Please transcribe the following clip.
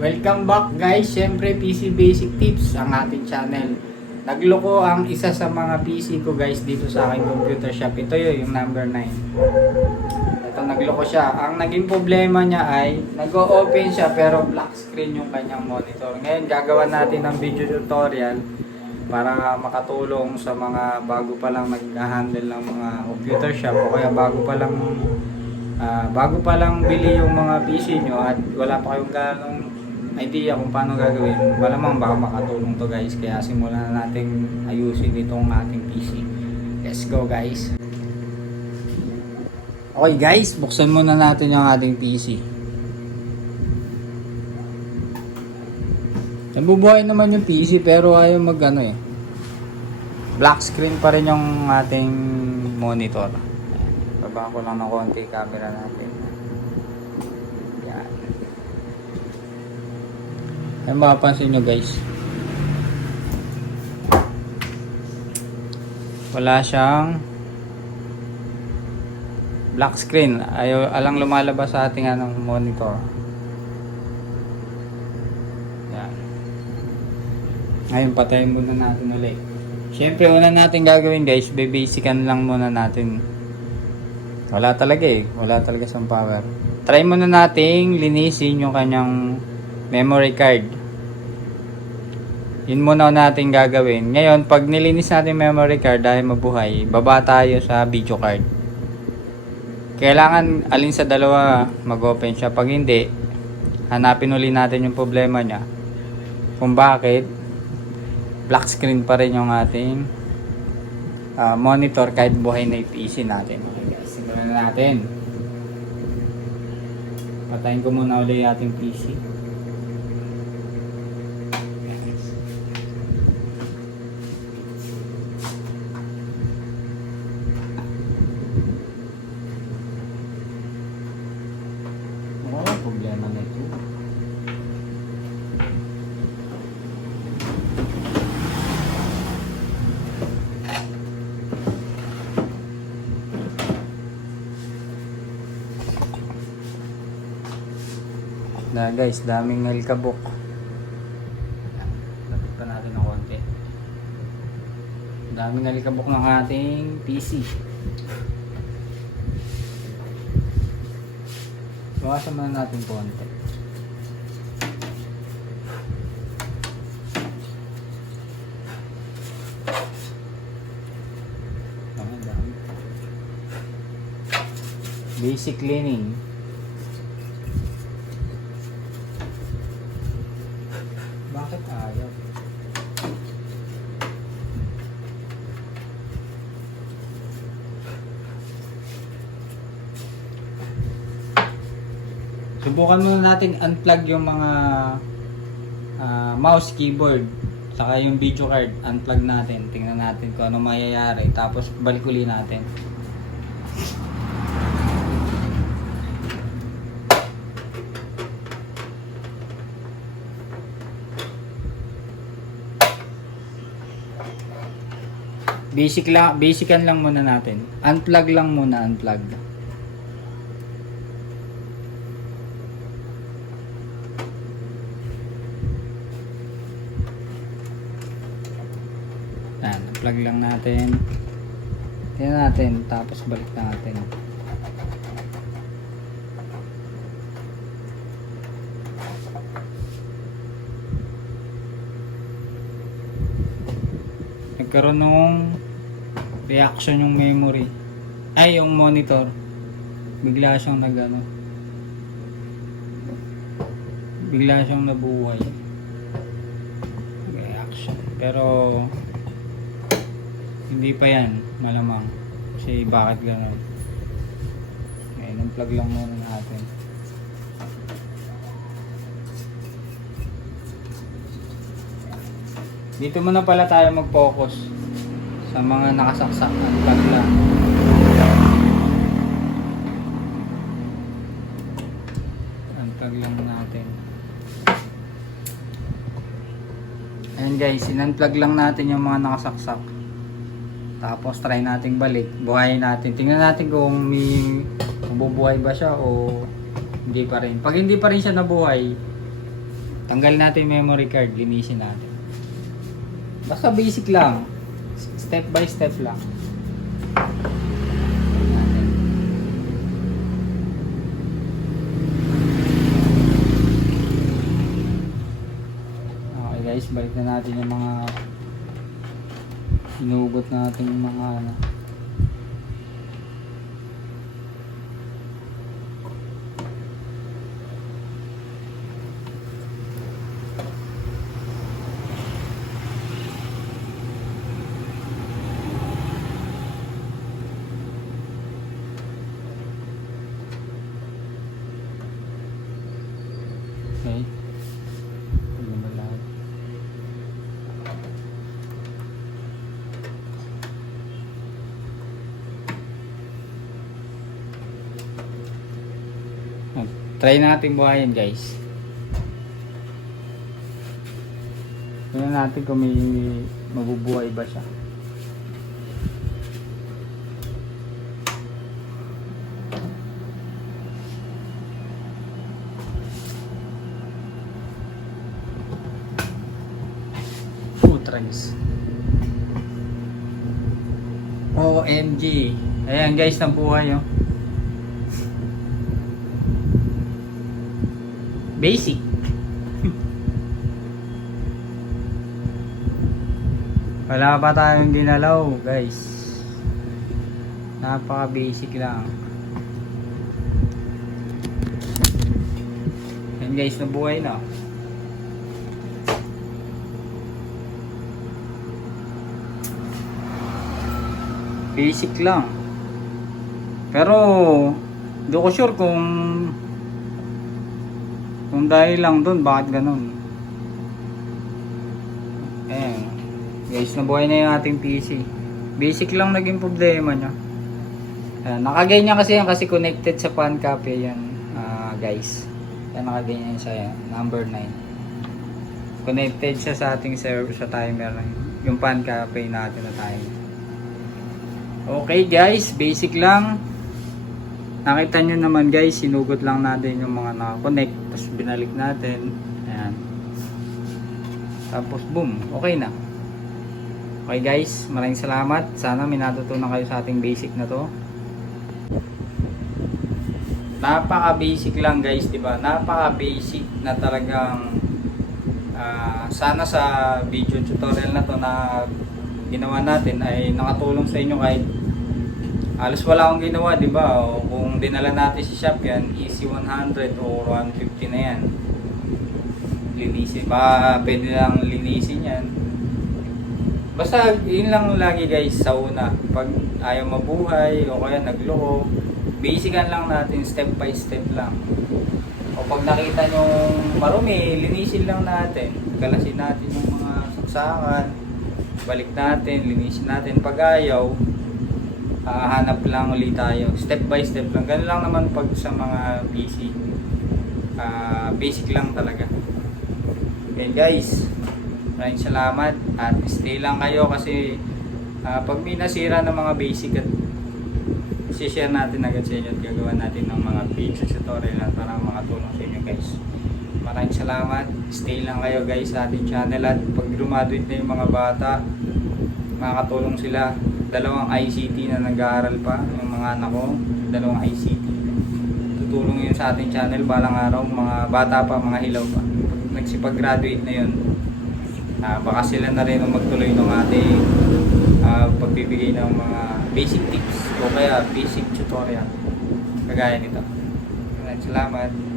Welcome back guys, syempre PC Basic Tips ang ating channel. Nagloko ang isa sa mga PC ko guys dito sa aking computer shop. Ito yun, yung number 9. Ito nagloko siya. Ang naging problema niya ay nag-o-open siya pero black screen yung kanyang monitor. Ngayon gagawa natin ng video tutorial para makatulong sa mga bago pa lang nag-handle ng mga computer shop o kaya bago pa lang Ah, bago pa lang bili yung mga PC nyo at wala pa kayong ganong idea kung paano gagawin, malamang baka makatulong to guys. Kaya simulan na natin ayusin itong ating PC. Let's go guys. Okay guys, buksan muna natin yung ating PC. Nabubuhay naman yung PC pero ayaw mag ano eh. Black screen pa rin yung ating monitor. Baba ko lang ng konti camera natin. Yan. Yan mapapansin nyo guys. Wala siyang black screen. Ayaw, alang lumalabas sa ating anong monitor. Yan. Ngayon patayin muna natin ulit. Siyempre una natin gagawin guys, bebasican lang muna natin wala talaga eh. Wala talaga sa power. Try muna nating linisin yung kanyang memory card. Yun muna natin gagawin. Ngayon, pag nilinis natin memory card dahil mabuhay, baba tayo sa video card. Kailangan alin sa dalawa mag-open siya. Pag hindi, hanapin uli natin yung problema niya. Kung bakit, black screen pa rin yung ating ah, monitor kahit buhay na yung natin. Okay na natin. Patayin ko muna ulit ating PC. Wala problema na ito. Guys, daming alikabok. Lapit pa natin ng konti. Daming alikabok ng ating PC. Bawasan muna natin konti. Basic cleaning. Bakit ayaw? Subukan muna natin unplug yung mga ah, mouse, keyboard, saka yung video card. Unplug natin. Tingnan natin kung ano mayayari. Tapos balik uli natin. Basic lang, basican lang muna natin. Unplug lang muna, unplug. Unplug lang natin. Tingnan natin, tapos balik natin. nagkaroon ng reaction yung memory. Ay yung monitor. Bigla siyang nag ano bigla siyang nabuhay. Reaction. Pero hindi pa yan malamang kasi bakit gano'n ngayon unplug lang muna natin Dito muna pala tayo mag-focus sa mga nakasaksak at plug lang. Unplug lang natin. Ayan guys, in-unplug lang natin yung mga nakasaksak. Tapos try nating balik, buhayin natin. Tingnan natin kung may mabubuhay ba siya o Hindi pa rin. Pag hindi pa rin siya nabuhay, tanggal natin memory card, linisin natin. Basta basic lang. Step by step lang. Okay guys, balik na natin yung mga inuugot natin yung mga ano. Okay. Ano ba lahat? Ah, Try natin buhayin guys. Tingnan natin kung may mabubuhay ba siya. Putragis. OMG. Ayan guys, nabuhay oh. Basic. Wala pa tayong ginalaw, guys. Napaka basic lang. Ayan guys, nabuhay na. Basic lang. Pero, hindi ko sure kung kung dahil lang doon, bakit ganun? Ayan. Guys, nabuhay na yung ating PC. Basic lang naging problema niya. Ayan, nakaganyan kasi yan kasi connected sa fan copy yan, ah, guys. Ayan, nakaganyan siya yan, number 9. Connected siya sa ating server sa timer na yun. Yung fan copy natin na timer. Okay guys, basic lang. Nakita nyo naman guys, sinugot lang natin yung mga nakakonect. Tapos binalik natin. Ayan. Tapos boom, okay na. Okay guys, maraming salamat. Sana may natutunan kayo sa ating basic na to. Napaka basic lang guys, 'di ba? Napaka basic na talagang ah, sana sa video tutorial na to na ginawa natin ay nakatulong sa inyo kahit Alos wala akong ginawa, di ba? O kung dinala natin si shop yan, easy 100 o 150 na yan. Linisin, baka pwede lang linisin yan. Basta yun lang lagi guys sa una. Pag ayaw mabuhay o kaya nagloko, basican lang natin step by step lang. O pag nakita nyo marumi, linisin lang natin. Kalasin natin yung mga saksakan. Balik natin, linisin natin. Pag ayaw, ah, hanap lang ulit tayo. Step by step lang. Ganun lang naman pag sa mga PC. Ah, basic lang talaga. Okay guys, maraming salamat at stay lang kayo kasi ah, pag may nasira ng mga basic at share natin agad sa inyo at gagawa natin ng mga video tutorial para makatulong sa inyo guys. Maraming salamat. Stay lang kayo guys sa ating channel at pag graduate na yung mga bata, makakatulong sila. Dalawang ICT na nag-aaral pa, yung mga anak ko, dalawang ICT. Tutulong yun sa ating channel balang araw, mga bata pa, mga hilaw pa. Pag nagsipag-graduate na yun, ah, baka sila na rin magtuloy ng ating ah, pagbibigay ng mga basic tips o kaya basic tutorial kagaya nito. Salamat.